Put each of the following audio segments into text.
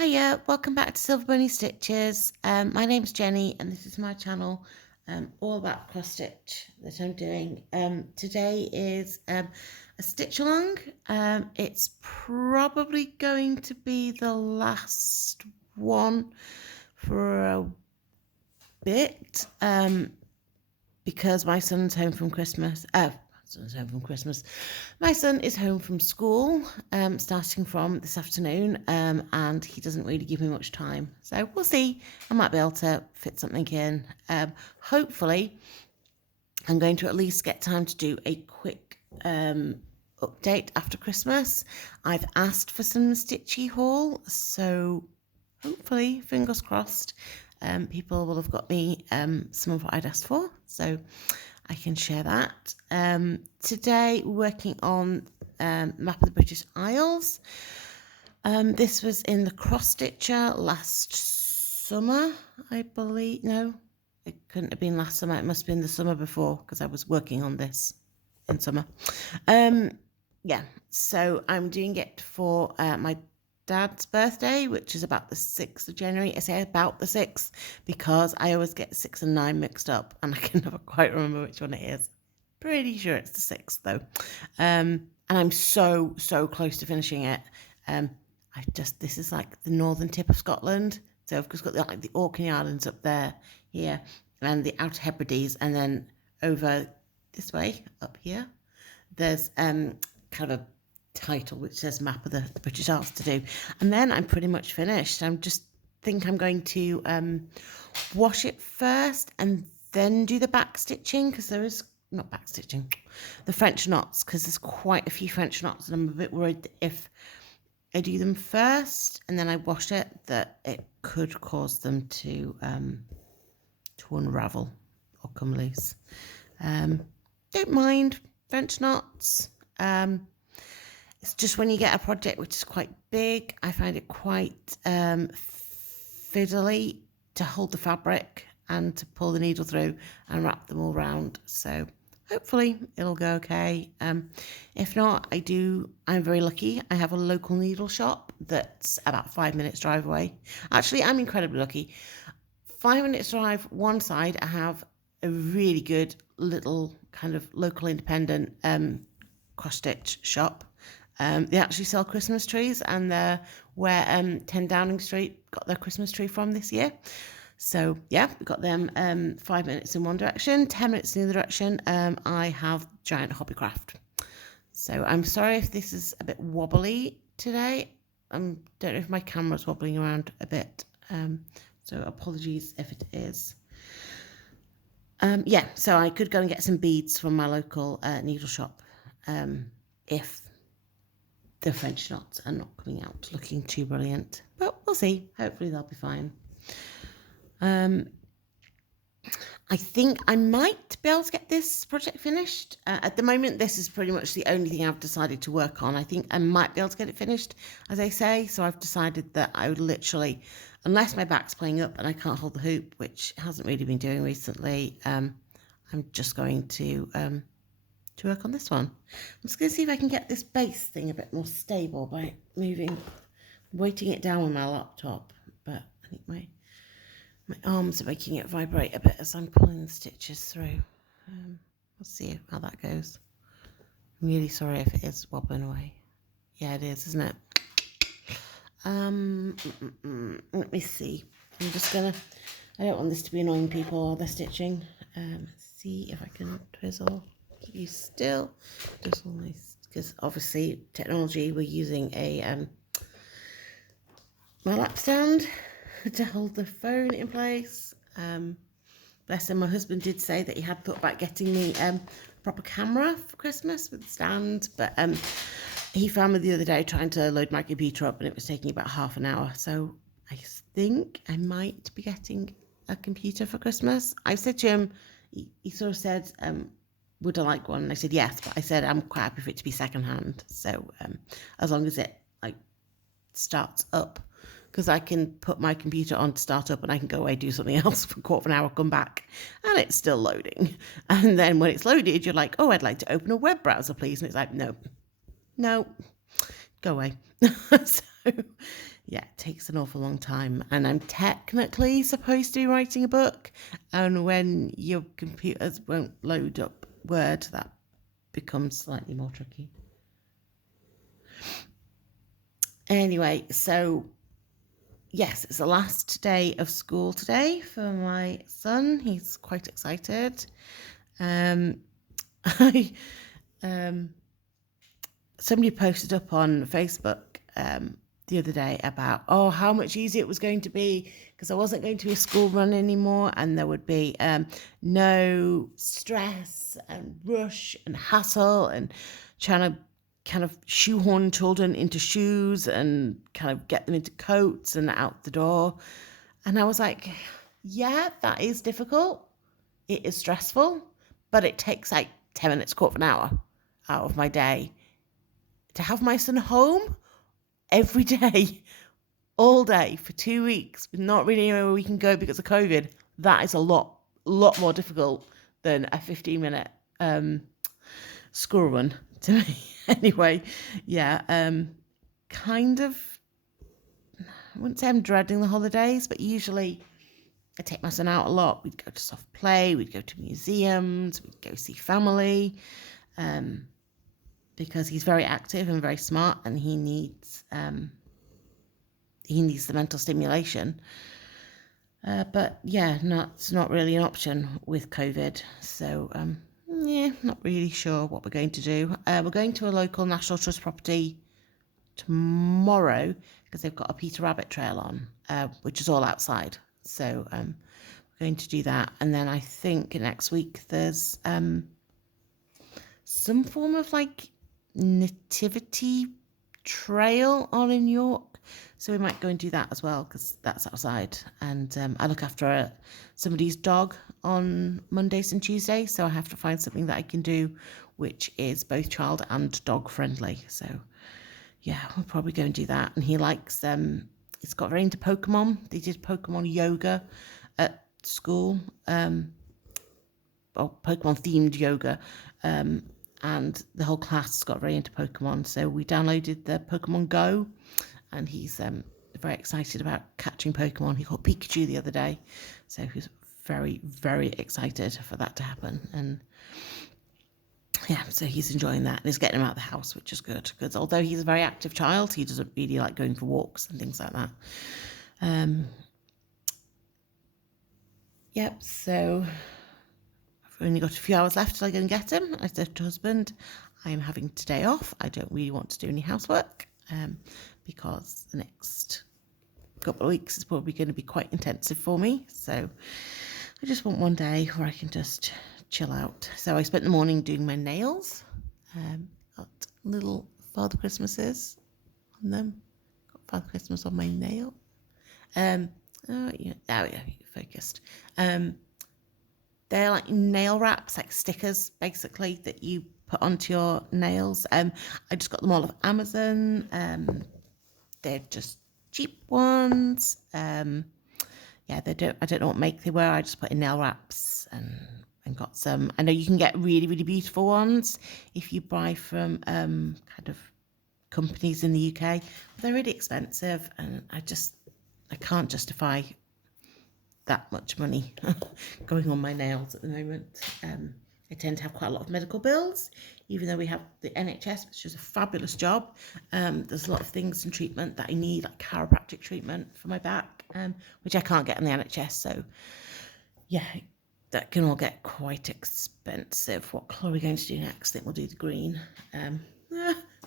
Hiya, welcome back to Silver Bunny Stitches. My name's Jenny and this is my channel, all about cross stitch that I'm doing. Today is a stitch along. It's probably going to be the last one for a bit because my son's home from Christmas. My son is home from school, starting from this afternoon, and he doesn't really give me much time. So we'll see. I might be able to fit something in. Hopefully, I'm going to at least get time to do a quick update after Christmas. I've asked for some stitchy haul, so hopefully, fingers crossed, people will have got me some of what I'd asked for. So I can share that. Today, working on map of the British Isles. This was in the cross stitcher last summer, I believe. No, it couldn't have been last summer. It must have been the summer before because I was working on this in summer. Yeah, so I'm doing it for my dad's birthday, which is about the 6th of January. I say about the 6th because I always get 6 and 9 mixed up and I can never quite remember which one it is. Pretty sure it's the 6th though. And I'm so close to finishing it. This is like the northern tip of Scotland. So I've just got the Orkney Islands up there, here, and the Outer Hebrides, and then over this way, up here, there's kind of a title which says map of the British Isles to do, and then I'm pretty much finished. I'm going to wash it first and then do the back stitching, because there is not back stitching, the French knots, because there's quite a few French knots and I'm a bit worried that if I do them first and then I wash it, that it could cause them to unravel or come loose. Don't mind French knots. It's just when you get a project which is quite big, I find it quite fiddly to hold the fabric and to pull the needle through and wrap them all around. So hopefully it'll go okay. If not, I'm very lucky. I have a local needle shop that's about 5 minutes drive away. Actually, I'm incredibly lucky. 5 minutes drive one side, I have a really good little kind of local independent cross stitch shop. They actually sell Christmas trees, and they're where 10 Downing Street got their Christmas tree from this year. So yeah, we got them 5 minutes in one direction, 10 minutes in the other direction. I have Giant Hobbycraft. So I'm sorry if this is a bit wobbly today. Don't know if my camera's wobbling around a bit. So apologies if it is. Yeah, so I could go and get some beads from my local needle shop if the French knots are not coming out looking too brilliant. But we'll see. Hopefully they'll be fine. I think I might be able to get this project finished. At the moment, this is pretty much the only thing I've decided to work on. I think I might be able to get it finished, as I say. So I've decided that I would literally, unless my back's playing up and I can't hold the hoop, which hasn't really been doing recently, I'm just going to work on this one. I'm just going to see if I can get this base thing a bit more stable by weighting it down on my laptop. But I think my arms are making it vibrate a bit as I'm pulling the stitches through. We'll see how that goes. I'm really sorry if it is wobbling away. Yeah, it is, isn't it? Let me see. I don't want this to be annoying people while they're stitching. See if I can twizzle. Keep you still. Just almost, because obviously technology, we're using my lap stand to hold the phone in place. Bless him, my husband did say that he had thought about getting me a proper camera for Christmas with a stand, but he found me the other day trying to load my computer up and it was taking about half an hour. So I think I might be getting a computer for Christmas. I said to him, he sort of said, would I like one? And I said yes, but I said I'm quite happy for it to be secondhand. So as long as it starts up, because I can put my computer on to start up and I can go away, do something else for a quarter of an hour, come back, and it's still loading. And then when it's loaded, you're like, oh, I'd like to open a web browser, please. And it's like, no, go away. Yeah, it takes an awful long time. And I'm technically supposed to be writing a book. And when your computers won't load up Word, that becomes slightly more tricky. Anyway, so yes, it's the last day of school today for my son. He's quite excited. I Somebody posted up on Facebook the other day about how much easier it was going to be because I wasn't going to be a school run anymore, and there would be no stress and rush and hassle and trying to kind of shoehorn children into shoes and kind of get them into coats and out the door. And I was like, yeah, that is difficult. It is stressful, but it takes like 10 minutes, quarter of an hour out of my day to have my son home every day, all day for 2 weeks, with not really anywhere where we can go because of COVID. That is a lot more difficult than a 15-minute school run to me. Anyway, yeah, kind of, I wouldn't say I'm dreading the holidays, but usually I take my son out a lot. We'd go to soft play, we'd go to museums, we'd go see family, because he's very active and very smart, and he needs the mental stimulation. But yeah, it's not really an option with COVID. So not really sure what we're going to do. We're going to a local National Trust property tomorrow because they've got a Peter Rabbit trail on, which is all outside. So we're going to do that, and then I think next week there's some form of like nativity trail on in York. So we might go and do that as well because that's outside. And I look after somebody's dog on Mondays and Tuesdays. So I have to find something that I can do which is both child and dog friendly. So yeah, we'll probably go and do that. And he likes, he's got very into Pokemon. They did Pokemon yoga at school, or Pokemon themed yoga. And the whole class got very into Pokemon. So we downloaded the Pokemon Go, and he's very excited about catching Pokemon. He caught Pikachu the other day. So he's very, very excited for that to happen. And yeah, so he's enjoying that, and he's getting him out of the house, which is good. Because although he's a very active child, he doesn't really like going for walks and things like that. Yep, so I've only got a few hours left till I go and get him. I said to husband, I am having today off. I don't really want to do any housework because the next couple of weeks is probably going to be quite intensive for me. So I just want one day where I can just chill out. So I spent the morning doing my nails. Got little Father Christmases on them. Got Father Christmas on my nail. There we go, focused. They're like nail wraps, like stickers, basically, that you put onto your nails. I just got them all off Amazon. They're just cheap ones. I don't know what make they were. I just put in nail wraps and got some. I know you can get really, really beautiful ones if you buy from kind of companies in the UK. But they're really expensive, and I can't justify that much money going on my nails at the moment. I tend to have quite a lot of medical bills, even though we have the NHS, which does a fabulous job. There's a lot of things in treatment that I need, like chiropractic treatment for my back, which I can't get in the NHS. So yeah, that can all get quite expensive. What colour are we going to do next? I think we'll do the green.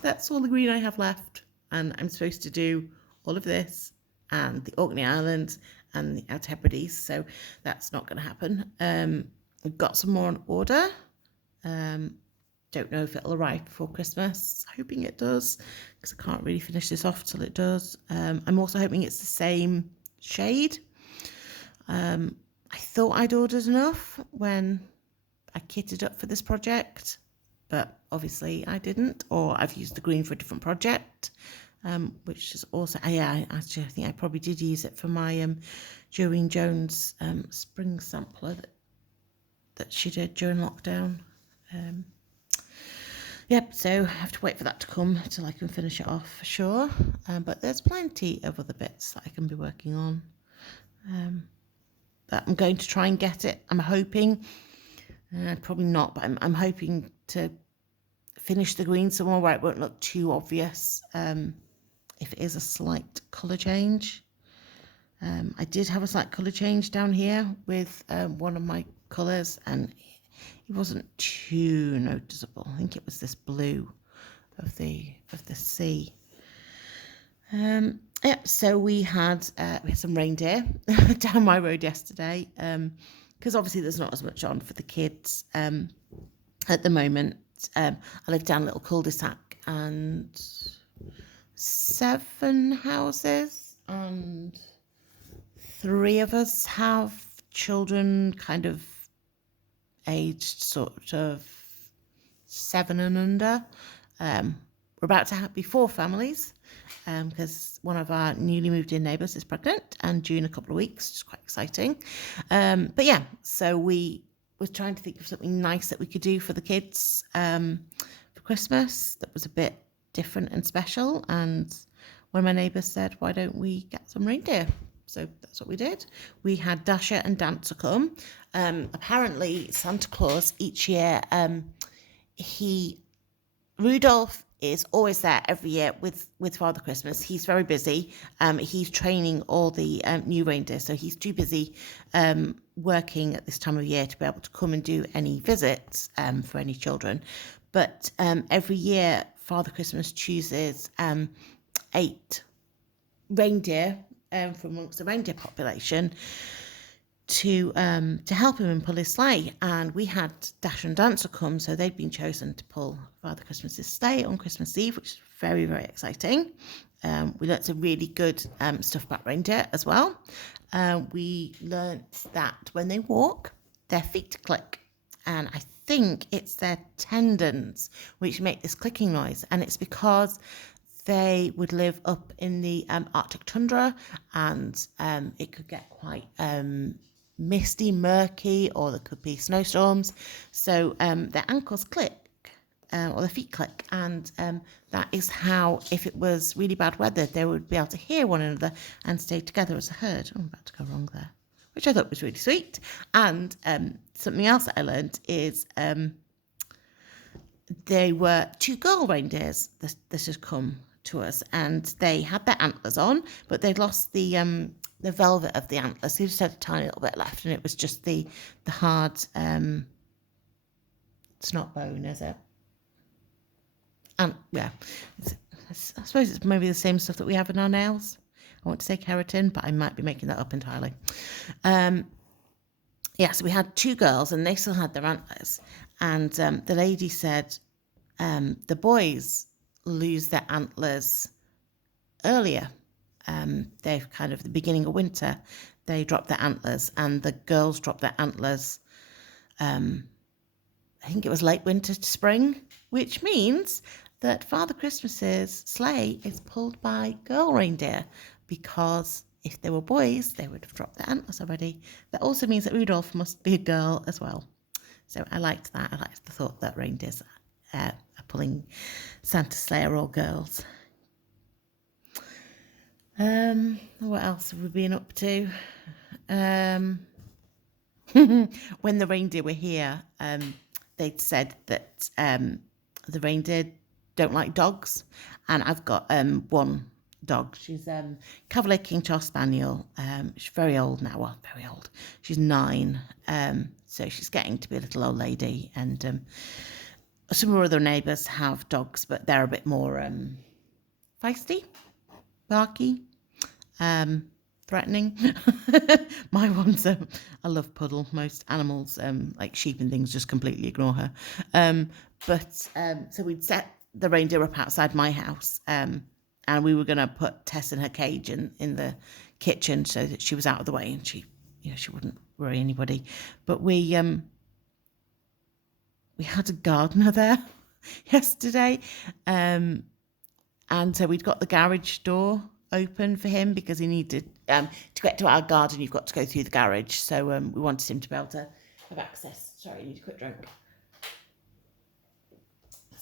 That's all the green I have left. And I'm supposed to do all of this and the Orkney Islands and the Outer Hebrides, so that's not going to happen. We've got some more on order. Don't know if it'll arrive before Christmas. Hoping it does, because I can't really finish this off till it does. I'm also hoping it's the same shade. I thought I'd ordered enough when I kitted up for this project, but obviously I didn't, or I've used the green for a different project. Which is also, I think I probably did use it for my Jolene Jones spring sampler that she did during lockdown. Yep, so I have to wait for that to come till I can finish it off for sure. But there's plenty of other bits that I can be working on. But I'm going to try and get it. I'm hoping, probably not, but I'm hoping to finish the green somewhere where it won't look too obvious if it is a slight colour change. I did have a slight colour change down here with one of my colours, and it wasn't too noticeable. I think it was this blue of the sea. Yeah, so we had some reindeer down my road yesterday, because obviously there's not as much on for the kids at the moment. I live down a little cul-de-sac and 7 houses, and 3 of us have children kind of aged sort of 7 and under. We're about to be 4 families because one of our newly moved in neighbours is pregnant and due in a couple of weeks, which is quite exciting. But yeah, so we were trying to think of something nice that we could do for the kids for Christmas that was a bit different and special. And one of my neighbours said, why don't we get some reindeer? So that's what we did. We had Dasher and Dancer come. Apparently, Santa Claus each year, Rudolph is always there every year with Father Christmas. He's very busy. He's training all the new reindeer, so he's too busy working at this time of year to be able to come and do any visits for any children. But every year, Father Christmas chooses 8 reindeer from amongst the reindeer population to help him and pull his sleigh. And we had Dasher and Dancer come, so they'd been chosen to pull Father Christmas's sleigh on Christmas Eve, which is very, very exciting. We learnt some really good stuff about reindeer as well. We learnt that when they walk, their feet click, and I think it's their tendons which make this clicking noise, and it's because they would live up in the Arctic tundra, and it could get quite misty, murky, or there could be snowstorms. So their ankles click, or their feet click, and that is how, if it was really bad weather, they would be able to hear one another and stay together as a herd. Oh, I'm about to go wrong there, which I thought was really sweet. And something else that I learned is they were 2 girl reindeers that had come to us, and they had their antlers on, but they'd lost the velvet of the antlers. So they just had a tiny little bit left, and it was just the hard snot bone, is it? And yeah, I suppose it's maybe the same stuff that we have in our nails. I want to say keratin, but I might be making that up entirely. Yeah, so we had 2 girls, and they still had their antlers. And the lady said the boys lose their antlers earlier. They've kind of the beginning of winter, they drop their antlers, and the girls drop their antlers. I think it was late winter to spring, which means that Father Christmas's sleigh is pulled by girl reindeer, because if they were boys, they would have dropped their antlers already. That also means that Rudolph must be a girl as well. So I liked that. I liked the thought that reindeers are pulling Santa's sleigh are all girls. What else have we been up to? When the reindeer were here, they'd said that the reindeer don't like dogs, and I've got one dog. She's Cavalier King Charles Spaniel. She's very old now. Well, very old. She's 9, so she's getting to be a little old lady. And some of our other neighbours have dogs, but they're a bit more feisty, barky, threatening. My one's a love puddle. Most animals, like sheep and things, just completely ignore her. So we'd set the reindeer up outside my house, and we were going to put Tess in her cage in the kitchen so that she was out of the way and she wouldn't worry anybody. But we had a gardener there yesterday, and so we'd got the garage door open for him because he needed to get to our garden. You've got to go through the garage, so we wanted him to be able to have access. Sorry, I need a quick drink.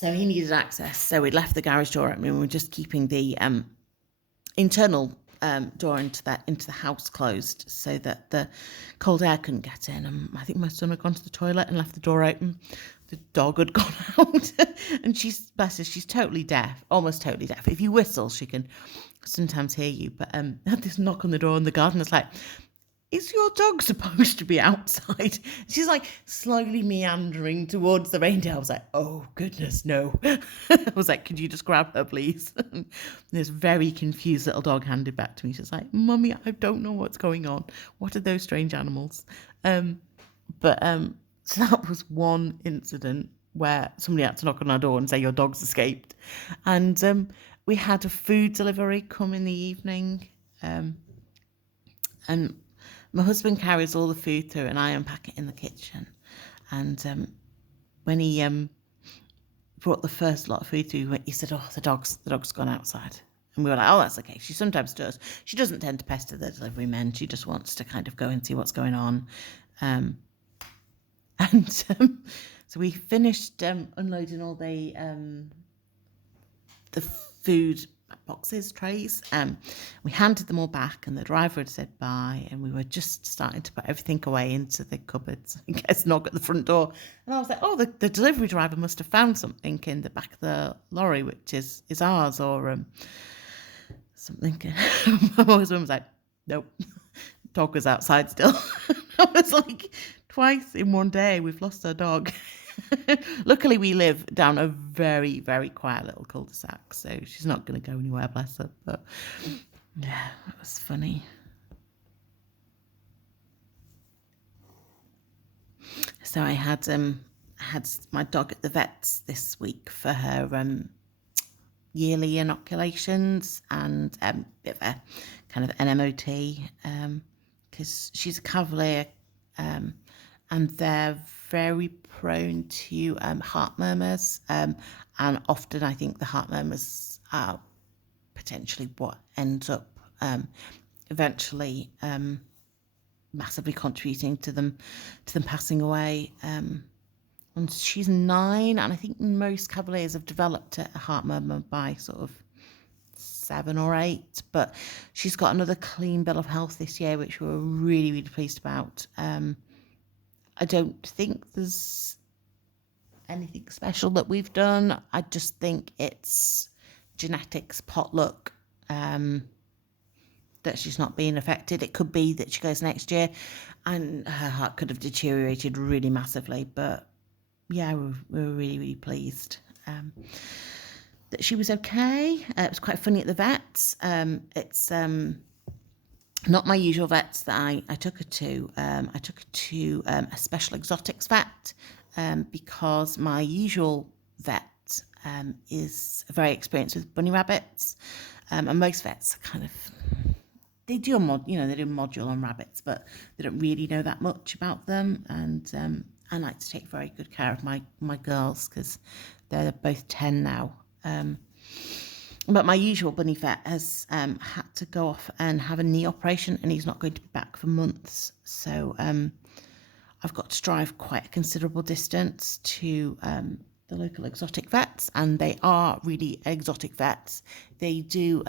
So he needed access. So we left the garage door open and we were just keeping the internal door into the house closed so that the cold air couldn't get in. And I think my son had gone to the toilet and left the door open. The dog had gone out, and bless her, she's totally deaf, almost totally deaf. If you whistle, she can sometimes hear you. But I had this knock on the door, and the gardener's like, "Is your dog supposed to be outside?" She's like slowly meandering towards the reindeer. I was like, "Oh goodness, no!" I was like, "Could you just grab her, please?" And this very confused little dog handed back to me. She's like, "Mummy, I don't know what's going on. What are those strange animals?" So that was one incident where somebody had to knock on our door and say your dog's escaped, and we had a food delivery come in the evening, and my husband carries all the food through and I unpack it in the kitchen. And when he brought the first lot of food through, he said, "Oh, the dog's gone outside." And we were like, "Oh, that's okay." She sometimes does. She doesn't tend to pester the delivery men. She just wants to kind of go and see what's going on. So we finished unloading all the food boxes, trays. We handed them all back and the driver had said bye, and we were just starting to put everything away into the cupboards. I guess knock at the front door. And I was like, "Oh, the delivery driver must have found something in the back of the lorry, which is ours, or something." My husband was like, "Nope, dog was outside still." I was like, twice in one day we've lost our dog. Luckily, we live down a very, very quiet little cul-de-sac, so she's not going to go anywhere, bless her. But yeah, it was funny. So I had my dog at the vet's this week for her yearly inoculations and a bit of a kind of an MOT, because she's a Cavalier, and they're very prone to heart murmurs, and often I think the heart murmurs are potentially what ends up eventually massively contributing to them passing away. And she's 9, and I think most Cavaliers have developed a heart murmur by sort of 7 or 8, but she's got another clean bill of health this year, which we're really, really pleased about. I don't think there's anything special that we've done. I just think it's genetics, potluck, that she's not being affected. It could be that she goes next year and her heart could have deteriorated really massively, but yeah, we're really, really pleased that she was okay. It was quite funny at the vets. It's not my usual vets that I took her to. I took her to a special exotics vet because my usual vet is very experienced with bunny rabbits, and most vets are kind of, they do they do a module on rabbits, but they don't really know that much about them. And I like to take very good care of my girls because they're both 10 now. But my usual bunny vet has had to go off and have a knee operation, and he's not going to be back for months. So I've got to drive quite a considerable distance to the local exotic vets, and they are really exotic vets. They do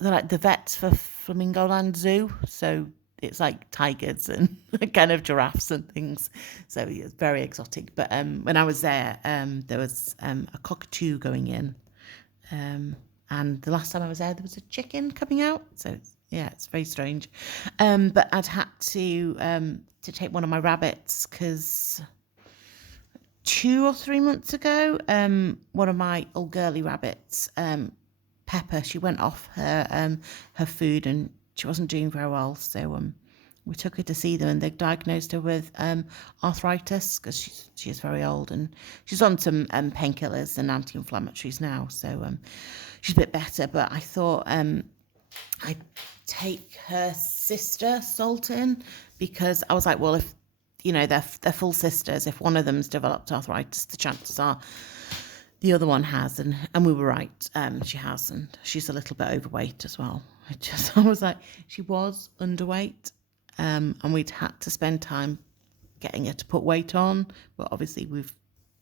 they're like the vets for Flamingoland Zoo, so it's like tigers and kind of giraffes and things. So it's very exotic. But when I was there, there was a cockatoo going in, and the last time I was there was a chicken coming out. So yeah, it's very strange. But I'd had to take one of my rabbits because 2 or 3 months ago, one of my old girly rabbits, Pepper, she went off her food and she wasn't doing very well. So we took her to see them, and they diagnosed her with arthritis because she's very old, and she's on some painkillers and anti-inflammatories now. So she's a bit better. But I thought I'd take her sister Salt in, because I was like, well, if they're full sisters, if one of them's developed arthritis, the chances are the other one has, and we were right. She has, and she's a little bit overweight as well. I was like, she was underweight, and we'd had to spend time getting her to put weight on. But obviously, we've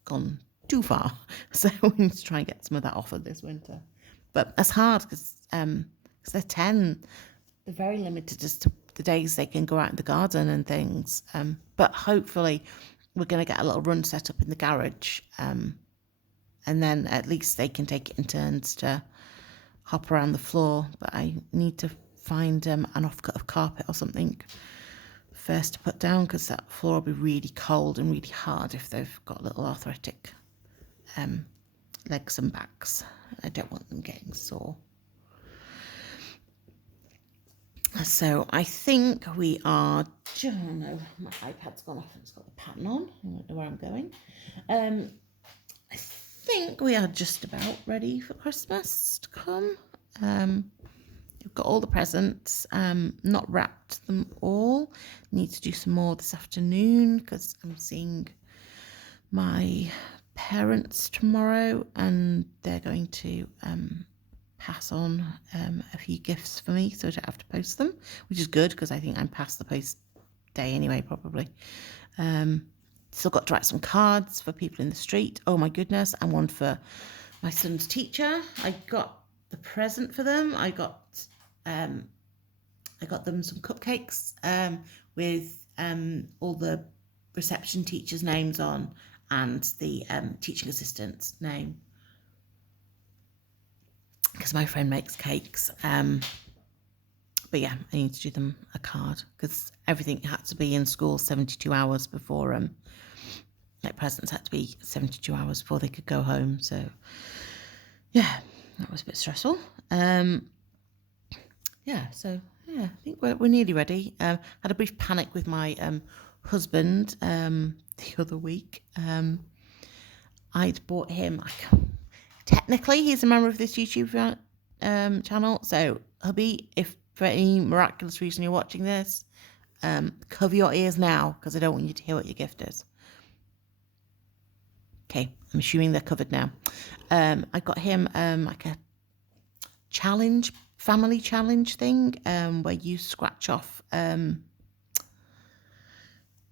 gone too far. So we need to try and get some of that offered this winter. But that's hard because they're 10. They're very limited as to the days they can go out in the garden and things. But hopefully we're going to get a little run set up in the garage. And then at least they can take it in turns to hop around the floor. But I need to find an offcut of carpet or something first to put down, because that floor will be really cold and really hard if they've got little arthritic legs and backs. I don't want them getting sore. So I think we are, oh no, my iPad's gone off and it's got the pattern on. I don't know where I'm going. I think we are just about ready for Christmas to come. We've got all the presents, not wrapped them all. Need to do some more this afternoon because I'm seeing my parents tomorrow and they're going to pass on a few gifts for me so I don't have to post them, which is good because I think I'm past the post day anyway, probably. Still got to write some cards for people in the street. Oh my goodness, and one for my son's teacher. I got the present for them. I got them some cupcakes with all the reception teachers' names on and the teaching assistant's name, because my friend makes cakes. But yeah, I need to do them a card because everything had to be in school 72 hours before, like presents had to be 72 hours before they could go home. So yeah, that was a bit stressful. I think we're nearly ready. Had a brief panic with my husband the other week. I'd bought him, technically he's a member of this YouTube channel, so hubby, if for any miraculous reason you're watching this, cover your ears now because I don't want you to hear what your gift is. Okay, I'm assuming they're covered now. I got him like a family challenge thing, where you scratch off,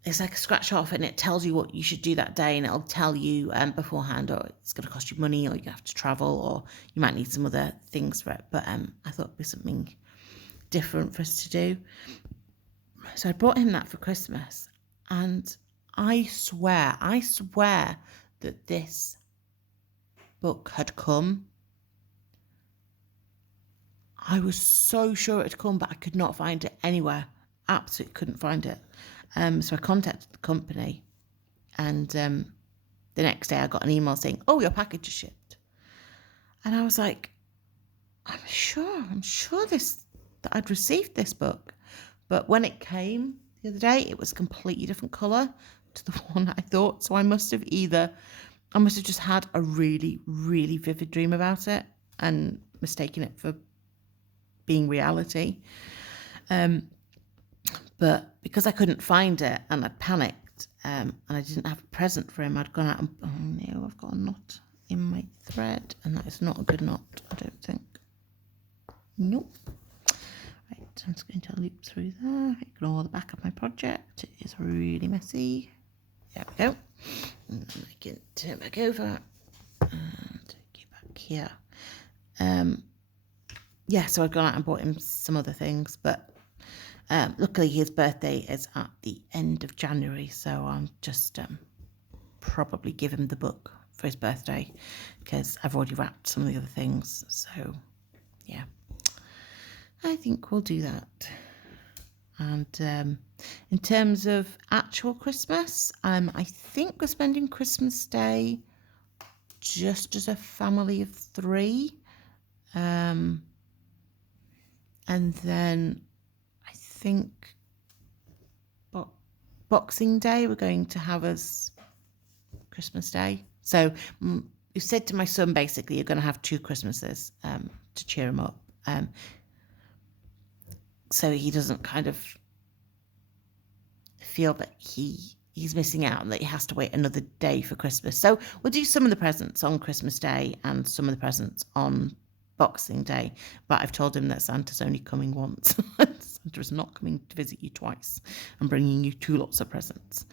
it's like a scratch off and it tells you what you should do that day, and it'll tell you beforehand, or it's going to cost you money, or you have to travel, or you might need some other things for it. But I thought it'd be something different for us to do. So I brought him that for Christmas, and I swear that this book had come. I was so sure it had come, but I could not find it anywhere. Absolutely couldn't find it. So I contacted the company, and the next day I got an email saying, "Oh, your package is shipped." And I was like, I'm sure that I'd received this book. But when it came the other day, it was a completely different colour to the one I thought. So I must have just had a really, really vivid dream about it and mistaken it for being reality. But because I couldn't find it and I panicked, and I didn't have a present for him, I'd gone out and, oh no, I've got a knot in my thread, and that is not a good knot, I don't think. Nope. Right, I'm just going to loop through there. Ignore the back of my project. It is really messy. There we go. And I can turn back over and get back here. So I've gone out and bought him some other things, but luckily his birthday is at the end of January, so I'm just probably give him the book for his birthday because I've already wrapped some of the other things. So yeah, I think we'll do that. And in terms of actual Christmas, I think we're spending Christmas Day just as a family of 3. And then I think Boxing Day we're going to have as Christmas Day. So we said to my son, basically, you're going to have 2 Christmases to cheer him up. So he doesn't kind of feel that he's missing out and that he has to wait another day for Christmas. So we'll do some of the presents on Christmas Day and some of the presents on Boxing Day, but I've told him that Santa's only coming once. Santa's not coming to visit you twice and bringing you 2 lots of presents.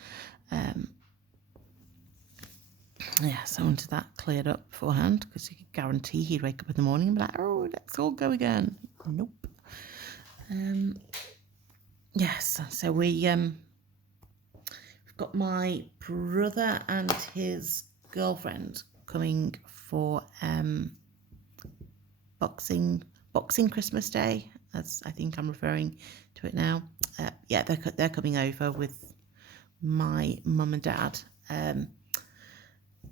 Yes, I wanted that cleared up beforehand because you could guarantee he'd wake up in the morning and be like, oh, let's all go again. Nope. Yes, so we've got my brother and his girlfriend coming for Boxing Christmas Day, as I think I'm referring to it now. Yeah, they're coming over with my mum and dad.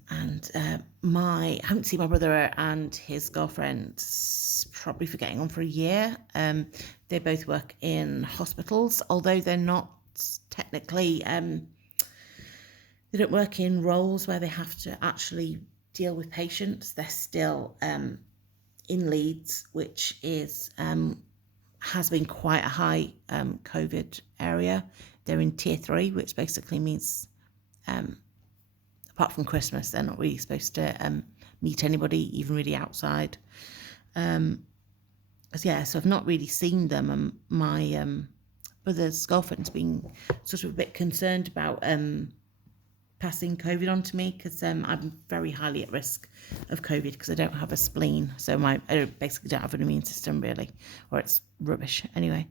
And I haven't seen my brother and his girlfriend probably for getting on for a year. They both work in hospitals, although they're not technically, they don't work in roles where they have to actually deal with patients. They're still in Leeds, which is has been quite a high COVID area. They're in tier 3, which basically means apart from Christmas, they're not really supposed to meet anybody, even really outside. So I've not really seen them. And my brother's girlfriend's been sort of a bit concerned about passing COVID on to me because I'm very highly at risk of COVID because I don't have a spleen. So I basically don't have an immune system really, or it's rubbish anyway.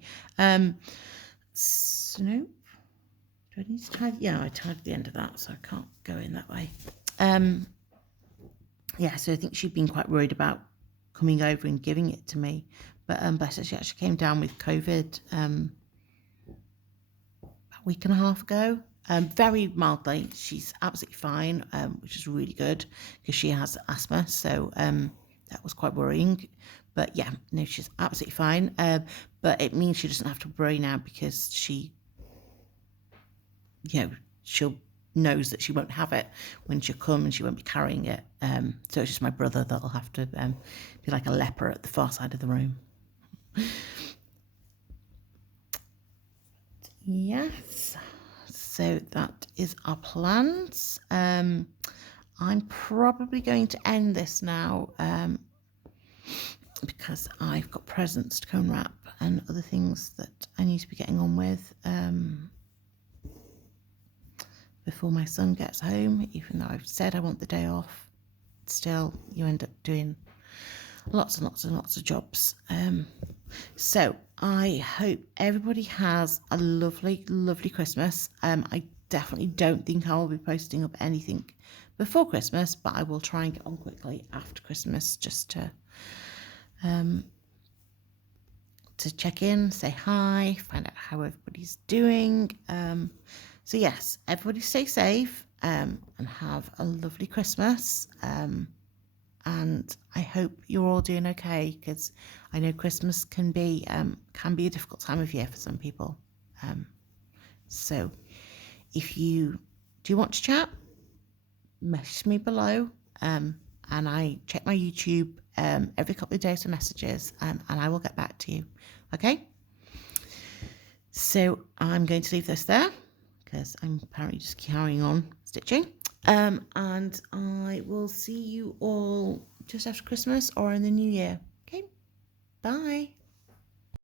So no. Do I need to tie? Yeah, I tied the end of that, so I can't go in that way. Yeah, so I think she'd been quite worried about coming over and giving it to me. But bless her, she actually came down with COVID a week and a half ago. Very mildly. She's absolutely fine, which is really good because she has asthma, so that was quite worrying. But yeah, no, she's absolutely fine. But it means she doesn't have to worry now because she she'll knows that she won't have it when she'll come and she won't be carrying it. So it's just my brother that'll have to be like a leper at the far side of the room. Yes, so that is our plans. I'm probably going to end this now because I've got presents to go and wrap and other things that I need to be getting on with before my son gets home, even though I've said I want the day off. Still, you end up doing lots and lots and lots of jobs. So I hope everybody has a lovely, lovely Christmas. I definitely don't think I will be posting up anything before Christmas, but I will try and get on quickly after Christmas just to check in, say hi, find out how everybody's doing. So yes, everybody stay safe and have a lovely Christmas. And I hope you're all doing okay because I know Christmas can be a difficult time of year for some people. So if you do want to chat, message me below, and I check my YouTube every couple of days for messages, and I will get back to you. Okay? So I'm going to leave this there because I'm apparently just carrying on stitching. And I will see you all just after Christmas or in the new year. Okay, bye.